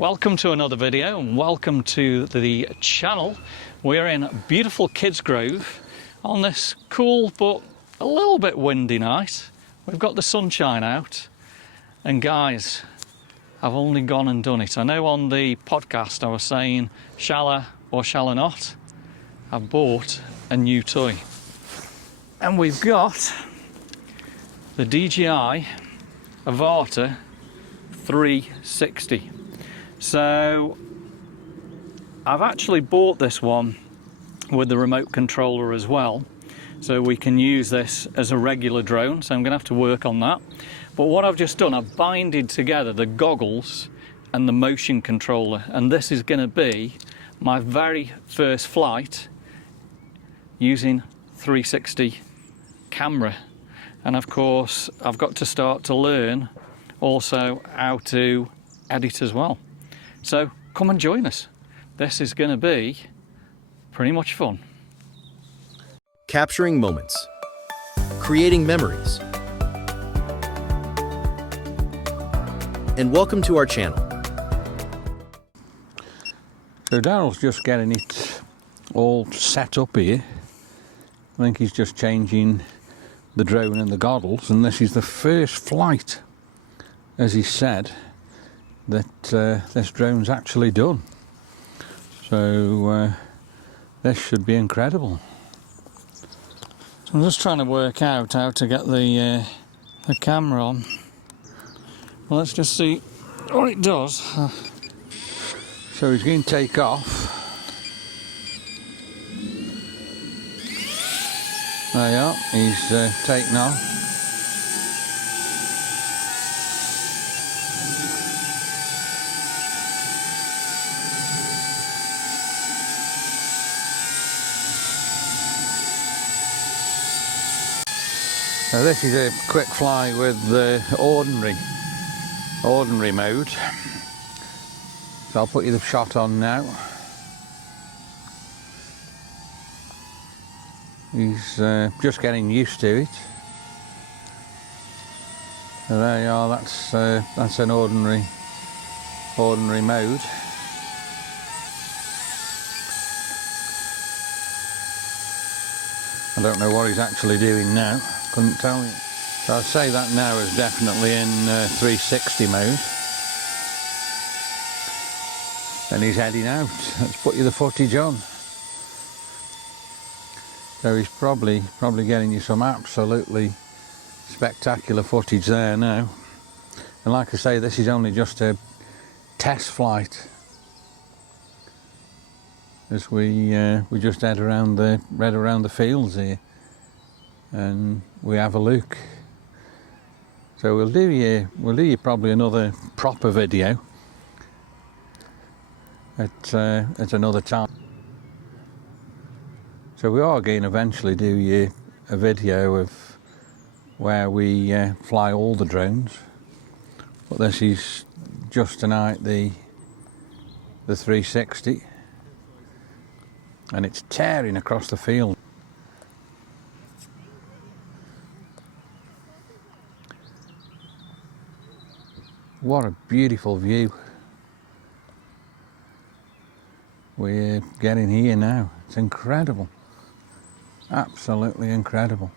Welcome to another video and welcome to the channel. We're in beautiful Kidsgrove on this cool but a little bit windy night. We've got the sunshine out, and guys, I've only gone and done it. I know on the podcast I was saying shall I or shall I not. I've bought a new toy, and we've got the DJI Avata 360. So I've actually bought this one with the remote controller as well, so we can use this as a regular drone. So I'm going to have to work on that. But what I've just done, I've binded together the goggles and the motion controller, and this is going to be my very first flight using 360 camera. And of course I've got to start to learn also how to edit as well. So come and join us. This is going to be pretty much fun. Capturing moments, creating memories, and welcome to our channel. So Daryl's just getting it all set up here. I think he's just changing the drone and the goggles, and this is the first flight, as he said, that this drone's actually done. So this should be incredible. So I'm just trying to work out how to get the camera on. Well, let's just see what it does. So he's going to take off. There you are, he's taken off. So this is a quick fly with the ordinary mode. So I'll put you the shot on now. He's just getting used to it. So there you are. That's an ordinary mode. I don't know what he's actually doing now. Couldn't tell you. So I'd say that now is definitely in 360 mode. And he's heading out. Let's put you the footage on. So he's probably getting you some absolutely spectacular footage there now. And like I say, this is only just a test flight, as we just head around the fields here, and we have a look. So we'll do you probably another proper video at another time. So we are going to eventually do you a video of where we fly all the drones, but this is just tonight the 360, and it's tearing across the field. What a beautiful view we're getting here now. It's incredible. Absolutely incredible.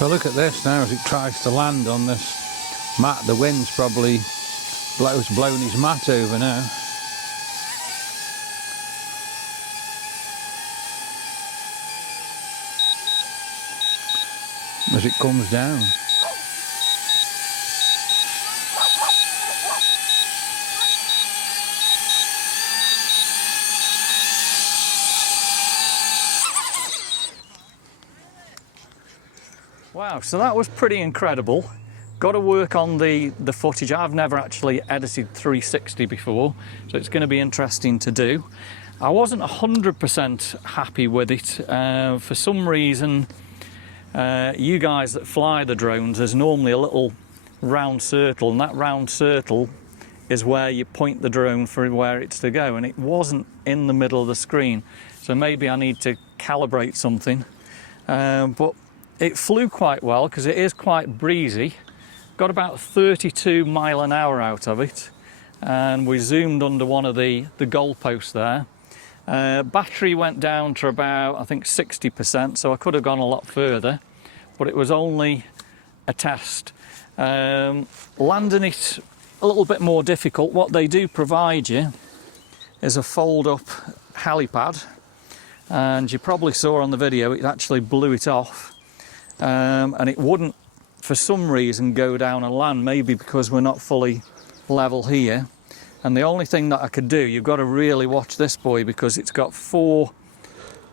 So look at this now as it tries to land on this mat. The wind's probably blown his mat over now. As it comes down. Wow, so that was pretty incredible. Got to work on the footage. I've never actually edited 360 before, so it's going to be interesting to do. I wasn't 100% happy with it. For some reason, you guys that fly the drones, there's normally a little round circle, and that round circle is where you point the drone for where it's to go, and it wasn't in the middle of the screen. So maybe I need to calibrate something. But it flew quite well because it is quite breezy. Got about 32 mile an hour out of it, and we zoomed under one of the goalposts there. Battery went down to about, I think, 60%, so I could have gone a lot further, but it was only a test. Landing it a little bit more difficult. What they do provide you is a fold-up helipad, and you probably saw on the video it actually blew it off, and it wouldn't for some reason go down and land, maybe because we're not fully level here. And the only thing that I could do, you've got to really watch this boy because it's got 4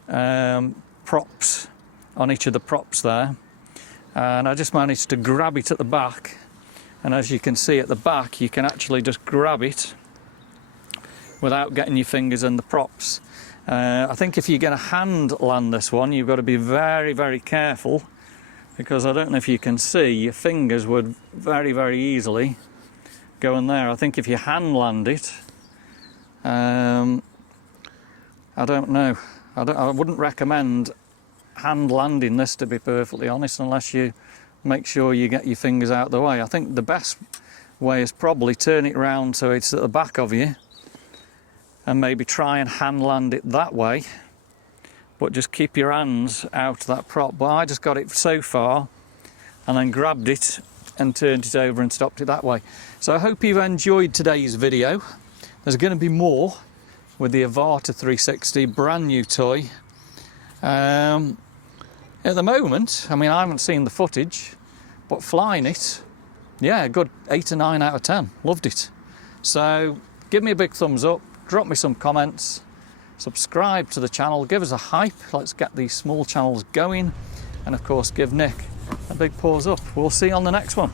props on each of the props there, and I just managed to grab it at the back, and as you can see at the back you can actually just grab it without getting your fingers in the props. I think if you're going to hand land this one, you've got to be very, very careful, because I don't know if you can see, your fingers would very, very easily go in there. I think if you hand land it, I don't know. I wouldn't recommend hand landing this, to be perfectly honest, unless you make sure you get your fingers out of the way. I think the best way is probably turn it round so it's at the back of you, and maybe try and hand land it that way, but just keep your hands out of that prop. But I just got it so far and then grabbed it and turned it over and stopped it that way. So I hope you've enjoyed today's video. There's going to be more with the Avata 360, brand new toy. At the moment, I mean, I haven't seen the footage, but flying it, yeah, good 8 or 9 out of 10. Loved it. So give me a big thumbs up, drop me some comments, subscribe to the channel, give us a hype. Let's get these small channels going, and of course give Nick a big paws up. We'll see you on the next one.